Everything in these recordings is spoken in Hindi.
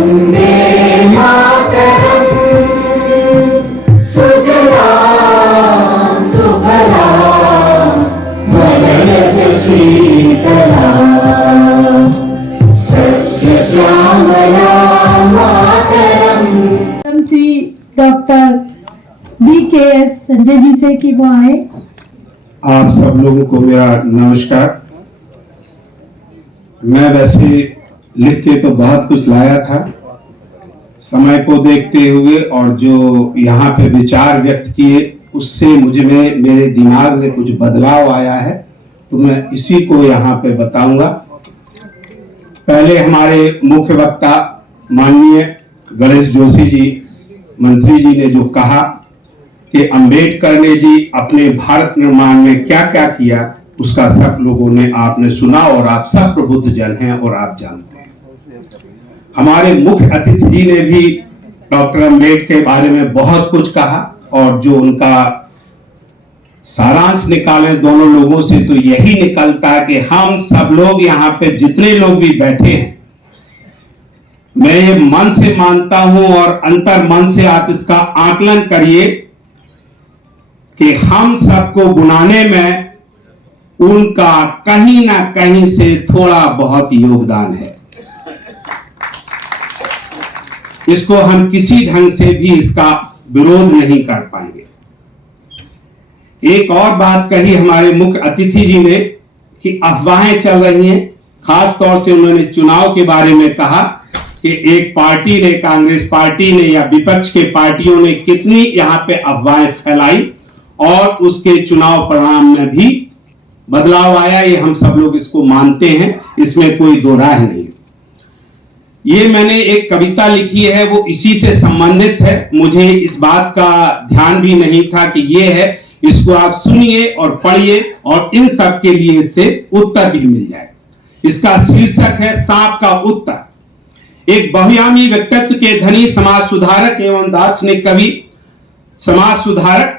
वंदे मातरम सुजलां सुफलां मलयज शीतलां सस्य श्यामलां मातरम। श्री डॉक्टर BKS संजय जी से कि वो आए। आप सब लोगों को मेरा नमस्कार। मैं वैसे लिख के तो बहुत कुछ लाया था, समय को देखते हुए और जो यहाँ पे विचार व्यक्त किए उससे मुझे में मेरे दिमाग में कुछ बदलाव आया है, तो मैं इसी को यहाँ पे बताऊंगा। पहले हमारे मुख्य वक्ता माननीय गणेश जोशी जी मंत्री जी ने जो कहा कि अंबेडकर ने जी अपने भारत निर्माण में क्या क्या किया, उसका सब लोगों ने आपने सुना और आप सब प्रबुद्ध जन हैं और आप जानते हैं। हमारे मुख्य अतिथि जी ने भी डॉक्टर अंबेडकर के बारे में बहुत कुछ कहा और जो उनका सारांश निकाले दोनों लोगों से तो यही निकलता है कि हम सब लोग यहाँ पे जितने लोग भी बैठे हैं, मैं ये मन से मानता हूं और अंतर मन से आप इसका आकलन करिए कि हम सबको बुलाने में उनका कहीं ना कहीं से थोड़ा बहुत योगदान है। इसको हम किसी ढंग से भी इसका विरोध नहीं कर पाएंगे। एक और बात कही हमारे मुख्य अतिथि जी ने कि अफवाहें चल रही हैं, खास तौर से उन्होंने चुनाव के बारे में कहा कि एक पार्टी ने, कांग्रेस पार्टी ने या विपक्ष के पार्टियों ने कितनी यहाँ पे अफवाहें फैलाई और उसके चुनाव परिणाम में भी बदलाव आया। ये हम सब लोग इसको मानते हैं, इसमें कोई दो राय नहीं। ये मैंने एक कविता लिखी है, वो इसी से संबंधित है। मुझे इस बात का ध्यान भी नहीं था कि ये है, इसको आप सुनिए और पढ़िए और इन सब के लिए इससे उत्तर भी मिल जाए। इसका शीर्षक है सांप का उत्तर। एक बहुआयामी व्यक्तित्व के धनी समाज सुधारक एवं दार्शनिक कवि समाज सुधारक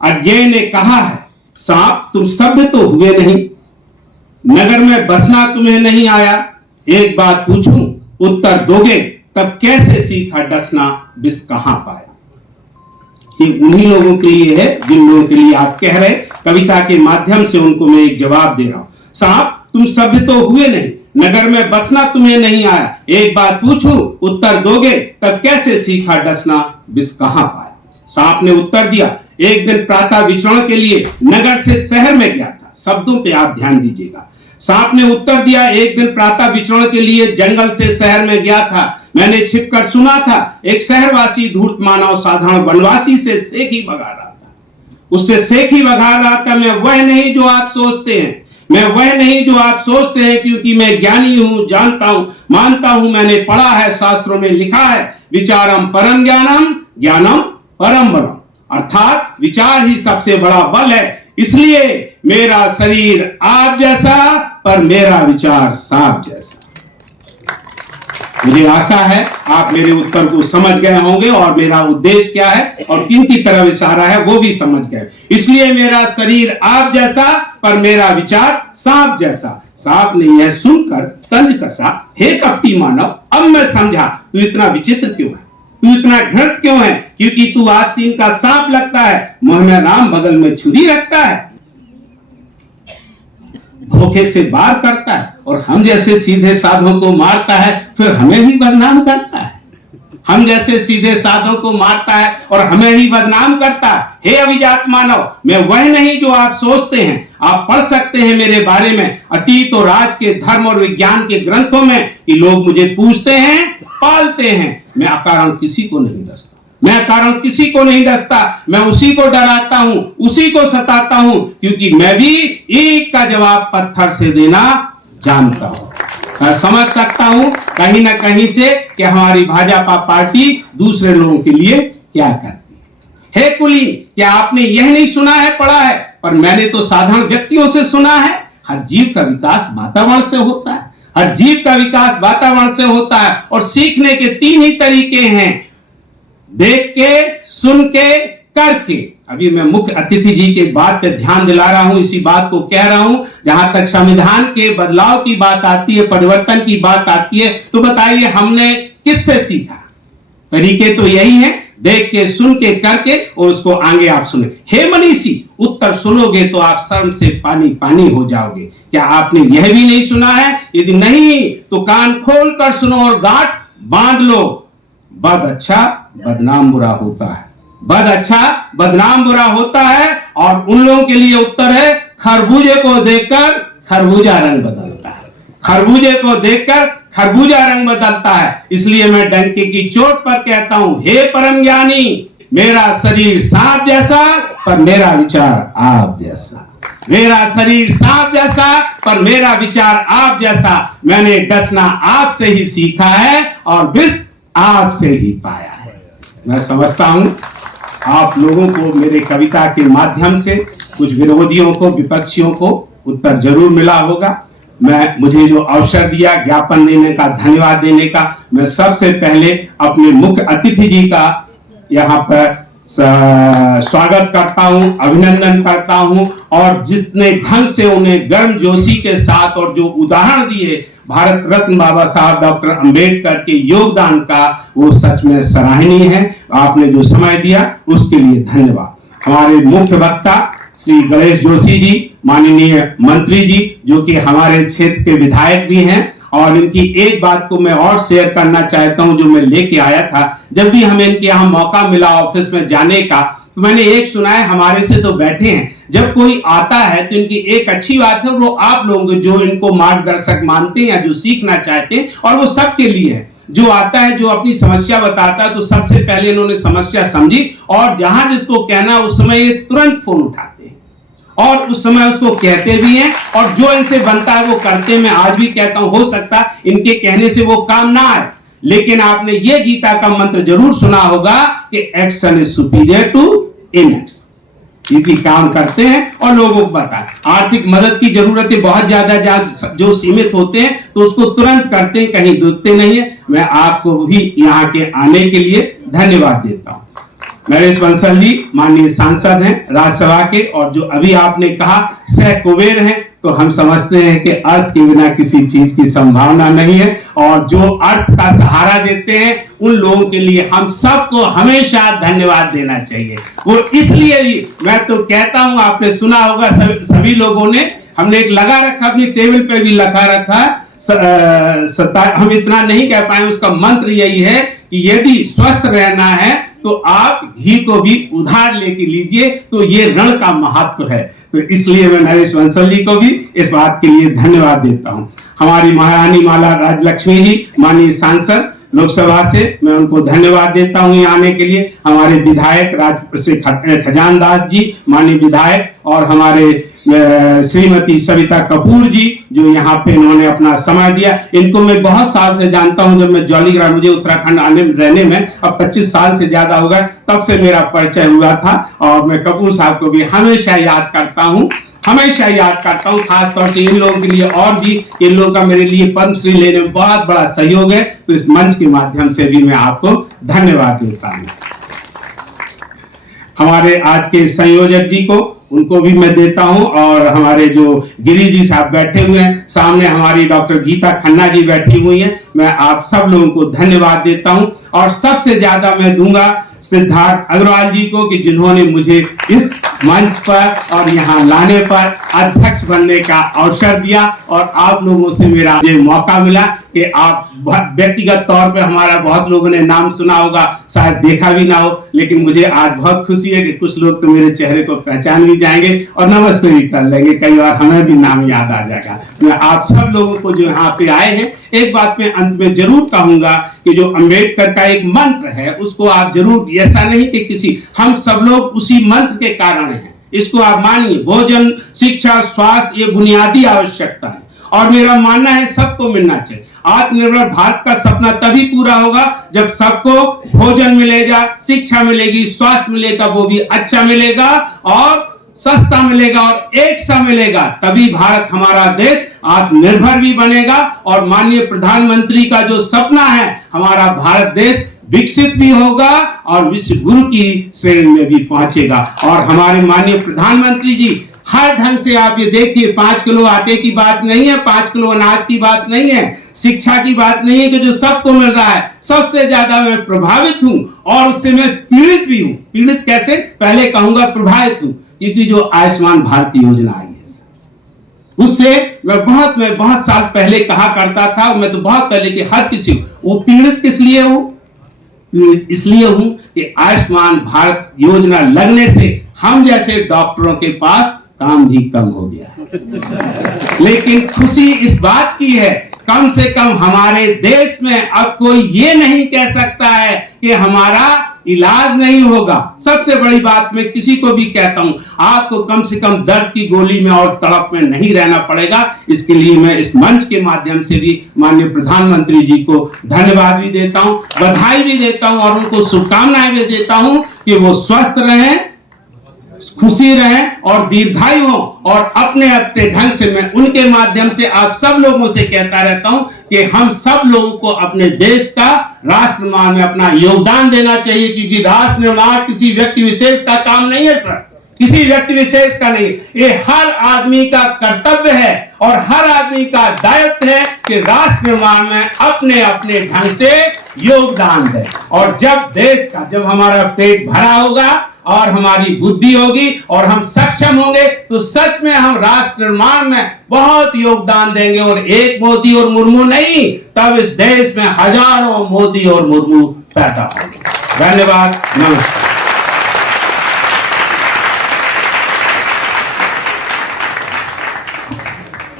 अज्ञेय ने कहा है, सांप तुम सभ्य तो हुए नहीं, नगर में बसना तुम्हें नहीं आया, एक बात पूछूं उत्तर दोगे, तब कैसे सीखा डसना बिस कहां पाया। ये उन्हीं लोगों के लिए है जिन लोगों के लिए आप कह रहे, कविता के माध्यम से उनको मैं एक जवाब दे रहा हूं। सांप तुम सभ्य तो हुए नहीं, नगर में बसना तुम्हें नहीं आया, एक बात पूछूं उत्तर दोगे, तब कैसे सीखा डसना बिस कहां पाया। सांप ने उत्तर दिया, एक दिन प्रातः विचरण के लिए नगर से शहर में गया था। शब्दों पे आप ध्यान दीजिएगा। सांप ने उत्तर दिया, एक दिन प्रातः विचरण के लिए जंगल से शहर में गया था। मैंने छिपकर सुना था, एक शहरवासी धूर्त मानव साधारण वनवासी से सेखी बगा रहा था। उससे सेखी बगा रहा था, मैं वह नहीं जो आप सोचते हैं, मैं वह नहीं जो आप सोचते हैं, क्योंकि मैं ज्ञानी हूं, जानता हूं, मानता हूं, मैंने पढ़ा है, शास्त्रों में लिखा है, विचारम परम ज्ञानम, ज्ञानम परम बलम, अर्थात विचार ही सबसे बड़ा बल है। इसलिए मेरा शरीर आप जैसा, पर मेरा विचार सांप जैसा। मुझे आशा है आप मेरे उत्तर को समझ गए होंगे और मेरा उद्देश्य क्या है और किन की तरफ इशारा है वो भी समझ गए। इसलिए मेरा शरीर आप जैसा, पर मेरा विचार सांप जैसा। सांप ने यह सुनकर तंज कसा, हे कपटी मानव, अब मैं समझा तू इतना विचित्र क्यों है, तू इतना घृणित क्यों है, क्योंकि तू आस्तीन का सांप लगता है, मुंह में राम बगल में छुरी रखता है, धोखे से वार करता है और हम जैसे सीधे साधों को मारता है, फिर हमें ही बदनाम करता है। हम जैसे सीधे साधों को मारता है और हमें ही बदनाम करता है। हे अभिजात मानव, मैं वह नहीं जो आप सोचते हैं। आप पढ़ सकते हैं मेरे बारे में अतीत और आज के धर्म और विज्ञान के ग्रंथों में कि लोग मुझे पूछते हैं, पालते हैं। मैं अकारण किसी को नहीं डसता, मैं कारण किसी को नहीं डसता, मैं उसी को डराता हूं, उसी को सताता हूं, क्योंकि मैं भी एक का जवाब पत्थर से देना जानता हूं। मैं समझ सकता हूं कहीं ना कहीं से कि हमारी भाजपा पार्टी दूसरे लोगों के लिए क्या करती है। हे कुलीन, क्या आपने यह नहीं सुना है, पढ़ा है, पर मैंने तो साधारण व्यक्तियों से सुना है, हर जीव का विकास वातावरण से होता है, हर जीव का विकास वातावरण से होता है और सीखने के तीन ही तरीके हैं, देख के, सुन के, करके। अभी मैं मुख्य अतिथि जी के बात पे ध्यान दिला रहा हूं, इसी बात को कह रहा हूं। जहां तक संविधान के बदलाव की बात आती है, परिवर्तन की बात आती है, तो बताइए हमने किससे सीखा? तरीके तो यही है, देख के, सुन के, करके, और उसको आगे आप सुने। हे मनीषी, उत्तर सुनोगे तो आप शर्म से पानी पानी हो जाओगे। क्या आपने यह भी नहीं सुना है? यदि नहीं तो कान खोल कर सुनो और गांठ बांध लो। बद अच्छा बदनाम बुरा होता है, बद अच्छा बदनाम बुरा होता है। और उन लोगों के लिए उत्तर है, खरबूजे को देखकर खरबूजा रंग बदलता है, खरबूजे को देखकर खरबूजा रंग बदलता है। इसलिए मैं डंके की चोट पर कहता हूं, हे परम ज्ञानी, मेरा शरीर सांप जैसा पर मेरा विचार आप जैसा, मेरा शरीर सांप जैसा पर मेरा विचार आप जैसा। मैंने डसना आपसे ही सीखा है और विष आपसे ही पाया है। मैं समझता हूं आप लोगों को मेरे कविता के माध्यम से, कुछ विरोधियों को, विपक्षियों को उत्तर जरूर मिला होगा। मुझे जो अवसर दिया ज्ञापन देने का, धन्यवाद देने का, मैं सबसे पहले अपने मुख्य अतिथि जी का यहाँ पर स्वागत करता हूँ, अभिनंदन करता हूँ। और जितने ढंग से उन्हें गर्मजोशी के साथ और जो उदाहरण दिए भारत रत्न बाबा साहब डॉक्टर अंबेडकर के योगदान का, वो सच में सराहनीय है। आपने जो समय दिया उसके लिए धन्यवाद। हमारे मुख्य वक्ता श्री गणेश जोशी जी, माननीय मंत्री जी, जो कि हमारे क्षेत्र के विधायक भी हैं, और इनकी एक बात को मैं और शेयर करना चाहता हूं जो मैं लेके आया था। जब भी हमें इनके यहाँ मौका मिला ऑफिस में जाने का, तो मैंने एक सुना है, हमारे से तो बैठे हैं, जब कोई आता है तो इनकी एक अच्छी बात है, वो आप लोग जो इनको मार्गदर्शक मानते हैं या जो सीखना चाहते हैं, और वो सबके लिए है। जो आता है, जो अपनी समस्या बताता है, तो सबसे पहले इन्होंने समस्या समझी, और जहां जिसको कहना उस समय ये तुरंत फोन उठाते हैं और उस समय उसको कहते भी हैं, और जो इनसे बनता है वो करते। मैं आज भी कहता हूं, हो सकता है इनके कहने से वो काम ना आए, लेकिन आपने ये गीता का मंत्र जरूर सुना होगा कि action is superior to inaction. क्योंकि काम करते हैं और लोगों को बताएं। आर्थिक मदद की जरूरतें बहुत ज्यादा जो सीमित होते हैं तो उसको तुरंत करते हैं, कहीं दुखते नहीं है। मैं आपको भी यहाँ के आने के लिए धन्यवाद देता हूँ। नरेश बंसल जी माननीय सांसद हैं राज्यसभा के, और जो अभी आपने कहा सह कुबेर हैं, तो हम समझते हैं कि अर्थ के बिना किसी चीज की संभावना नहीं है, और जो अर्थ का सहारा देते हैं उन लोगों के लिए हम सबको हमेशा धन्यवाद देना चाहिए। वो इसलिए ही मैं तो कहता हूं, आपने सुना होगा सभी लोगों ने, हमने एक लगा रखा, अपनी टेबल पे भी लगा रखा, हम इतना नहीं कह पाए, उसका मंत्र यही है कि यदि स्वस्थ रहना है तो आप घी को भी उधार लेके लीजिए, तो ये ऋण का महत्व है। तो इसलिए मैं नरेश बंसल जी को भी इस बात के लिए धन्यवाद देता हूं। हमारी महारानी माला राजलक्ष्मी जी माननीय सांसद लोकसभा से, मैं उनको धन्यवाद देता हूं यहाँ आने के लिए। हमारे विधायक खजान दास जी माननीय विधायक, और हमारे श्रीमती सविता कपूर जी जो यहाँ पे इन्होंने अपना समय दिया, इनको मैं बहुत साल से जानता हूं। जब मैं जॉलीग्रांट, मुझे उत्तराखंड रहने में अब 25 साल से ज्यादा होगा, तब से मेरा परिचय हुआ था, और मैं कपूर साहब को भी हमेशा याद करता हूं, हमेशा याद करता हूं। खासतौर से इन लोगों के लिए, और भी इन लोगों का मेरे लिए पद्मश्री लेने में बहुत बड़ा सहयोग है, तो इस मंच के माध्यम से भी मैं आपको धन्यवाद देता हूं। हमारे आज के संयोजक जी को, उनको भी मैं देता हूं, और हमारे जो गिरी जी साहब बैठे हुए हैं, सामने हमारी डॉक्टर गीता खन्ना जी बैठी हुई हैं, मैं आप सब लोगों को धन्यवाद देता हूं। और सबसे ज्यादा मैं दूंगा सिद्धार्थ अग्रवाल जी को, कि जिन्होंने मुझे इस मंच पर और यहाँ लाने पर अध्यक्ष बनने का अवसर दिया, और आप लोगों से मेरा ये मौका मिला कि आप व्यक्तिगत तौर पे, हमारा बहुत लोगों ने नाम सुना होगा, शायद देखा भी ना हो, लेकिन मुझे आज बहुत खुशी है कि कुछ लोग तो मेरे चेहरे को पहचान भी जाएंगे और नमस्ते भी कर लेंगे। कई बार हमें भी नाम याद आ जाएगा। मैं आप सब लोगों को जो यहाँ पे आए हैं, एक बात मैं अंत में जरूर कहूंगा कि जो अंबेडकर का एक मंत्र है, उसको आप जरूर, ऐसा नहीं कि किसी, हम सब लोग उसी मंत्र के कारण हैं, इसको आप मानिए। भोजन, शिक्षा, स्वास्थ्य, ये बुनियादी आवश्यकता है, और मेरा मानना है सबको मिलना चाहिए। आत्मनिर्भर भारत का सपना तभी पूरा होगा जब सबको भोजन मिलेगा, शिक्षा मिलेगी, स्वास्थ्य मिलेगा, वो भी अच्छा मिलेगा और सस्ता मिलेगा और एक सा मिलेगा। तभी भारत, हमारा देश आत्मनिर्भर भी बनेगा, और माननीय प्रधानमंत्री का जो सपना है, हमारा भारत देश विकसित भी होगा और विश्व गुरु की श्रेणी में भी पहुंचेगा। और हमारे माननीय प्रधानमंत्री जी हर ढंग से आप ये देखिए, 5 किलो आटे की बात नहीं है, 5 किलो अनाज की बात नहीं है, शिक्षा की बात नहीं है कि जो सबको मिल रहा है। सबसे ज्यादा मैं प्रभावित हूं और उससे मैं पीड़ित भी हूं। पीड़ित कैसे? पहले कहूंगा प्रभावित हूं, क्योंकि जो आयुष्मान भारत योजना आई है उससे मैं बहुत साल पहले कहा करता था, मैं तो बहुत पहले कि हर किसी वो पीड़ित किस लिए हूं? पीड़ित इसलिए हूं कि आयुष्मान भारत योजना लगने से हम जैसे डॉक्टरों के पास काम भी कम हो गया। लेकिन खुशी इस बात की है, कम से कम हमारे देश में अब कोई ये नहीं कह सकता है कि हमारा इलाज नहीं होगा। सबसे बड़ी बात मैं किसी को भी कहता हूं, आपको कम से कम दर्द की गोली में और तड़प में नहीं रहना पड़ेगा। इसके लिए मैं इस मंच के माध्यम से भी माननीय प्रधानमंत्री जी को धन्यवाद भी देता हूं, बधाई भी देता हूं और उनको शुभकामनाएं भी देता हूं कि वो स्वस्थ रहें, खुशी रहें और दीर्घायु हो। और अपने अपने ढंग से मैं उनके माध्यम से आप सब लोगों से कहता रहता हूं कि हम सब लोगों को अपने देश का राष्ट्र निर्माण में अपना योगदान देना चाहिए, क्योंकि राष्ट्र निर्माण किसी व्यक्ति विशेष का काम नहीं है सर, किसी व्यक्ति विशेष का नहीं, ये हर आदमी का कर्तव्य है और हर आदमी का दायित्व है कि राष्ट्र निर्माण में अपने अपने ढंग से योगदान दे। और जब हमारा पेट भरा होगा और हमारी बुद्धि होगी और हम सक्षम होंगे तो सच में हम राष्ट्र निर्माण में बहुत योगदान देंगे। और एक मोदी और मुर्मू नहीं, तब इस देश में हजारों मोदी और मुर्मू पैदा होंगे। धन्यवाद, नमस्कार।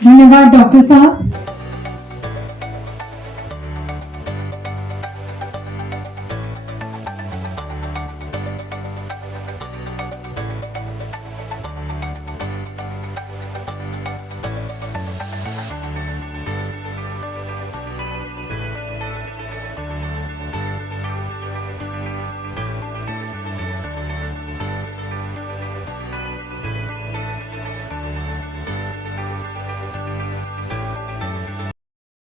धन्यवाद डॉक्टर साहब।